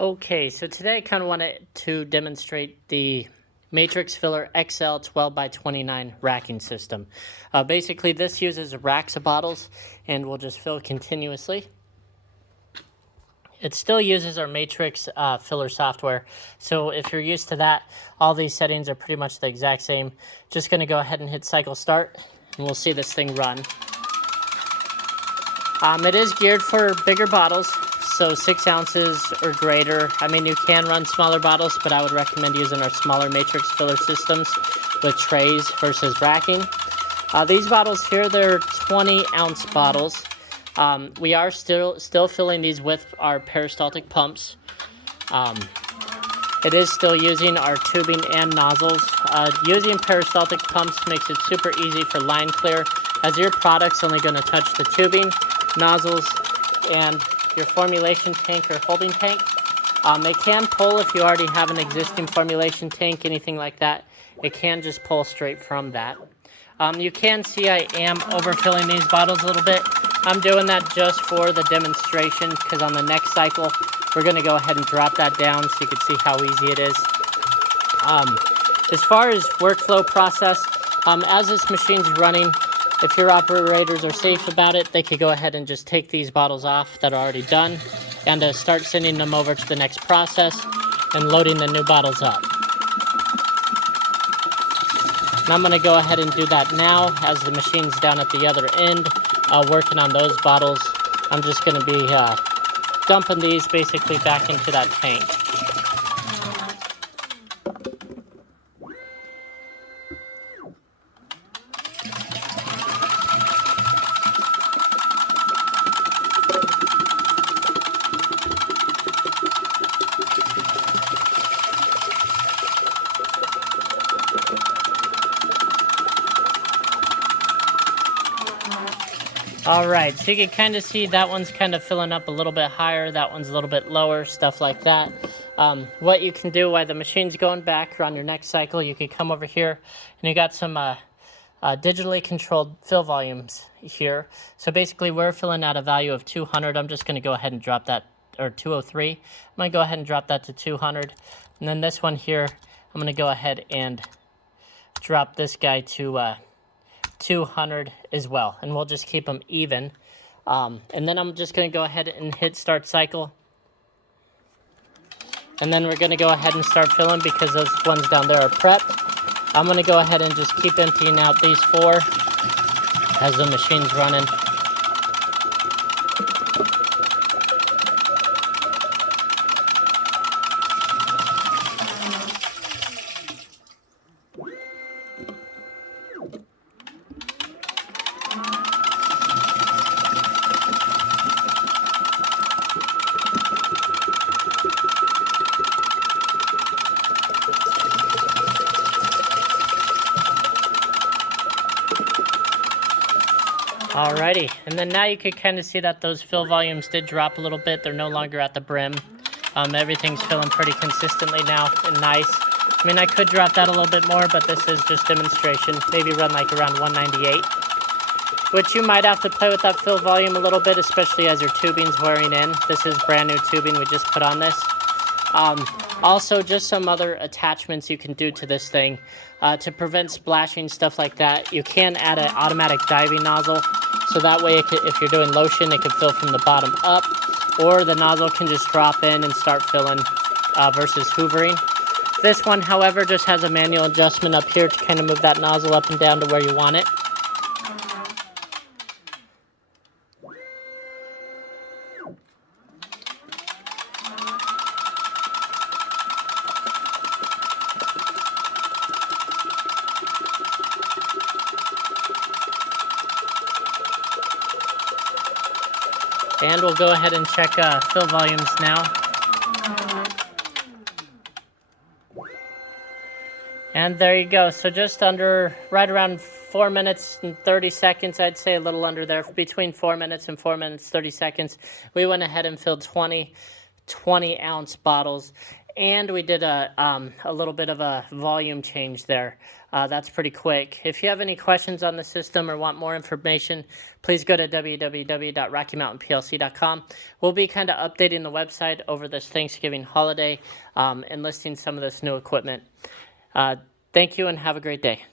Okay, so today I kind of wanted to demonstrate the Matrix Filler XL 12 by 29 racking system. Basically, this uses racks of bottles and will just fill continuously. It still uses our Matrix filler software, so if you're used to that, all these settings are pretty much the exact same. Just going to go ahead and hit cycle start, and we'll see this thing run. It is geared for bigger bottles, so 6 ounces or greater. I mean, you can run smaller bottles, but I would recommend using our smaller Matrix filler systems with trays versus racking. These bottles here, they're 20-ounce bottles. We are still filling these with our peristaltic pumps. It is still using our tubing and nozzles. Using peristaltic pumps makes it super easy for line clear, as your product's only going to touch the tubing, nozzles, and your formulation tank or holding tank. It can pull if you already have an existing formulation tank, anything like that. It can just pull straight from that. You can see I am overfilling these bottles a little bit. I'm doing that just for the demonstration, because on the next cycle, we're going to go ahead and drop that down so you can see how easy it is. As far as workflow process, as this machine's running, if your operators are safe about it, they could go ahead and just take these bottles off that are already done and start sending them over to the next process and loading the new bottles up. And I'm going to go ahead and do that now as the machine's down at the other end working on those bottles. I'm just going to be dumping these basically back into that tank. Alright, so you can kind of see that one's kind of filling up a little bit higher, that one's a little bit lower, stuff like that. What you can do while the machine's going back or on your next cycle, you can come over here and you got some digitally controlled fill volumes here. So basically we're filling out a value of 200. I'm just going to go ahead and drop that, or 203. I'm going to go ahead and drop that to 200. And then this one here, I'm going to go ahead and drop this guy to 200 as well, and we'll just keep them even. And then I'm just going to go ahead and hit start cycle, and then we're going to go ahead and start filling because those ones down there are prepped. I'm going to go ahead and just keep emptying out these 4 as the machine's running. Alrighty, and then now you can kind of see that those fill volumes did drop a little bit. They're no longer at the brim. Everything's filling pretty consistently now and nice. I mean, I could drop that a little bit more, but this is just demonstration. Maybe run like around 198, which you might have to play with that fill volume a little bit, especially as your tubing's wearing in. This is brand new tubing we just put on this. Also, just some other attachments you can do to this thing to prevent splashing, stuff like that. You can add an automatic diving nozzle, so that way if you're doing lotion, it can fill from the bottom up, or the nozzle can just drop in and start filling versus hoovering. This one, however, just has a manual adjustment up here to kind of move that nozzle up and down to where you want it. And we'll go ahead and check fill volumes now. And there you go. So just under, right around 4 minutes and 30 seconds, I'd say a little under there, between 4 minutes and 4 minutes, 30 seconds, we went ahead and filled 20 ounce bottles. And we did a little bit of a volume change there. That's pretty quick. If you have any questions on the system or want more information, please go to www.rockymountainplc.com. We'll be kind of updating the website over this Thanksgiving holiday and listing some of this new equipment. Thank you and have a great day.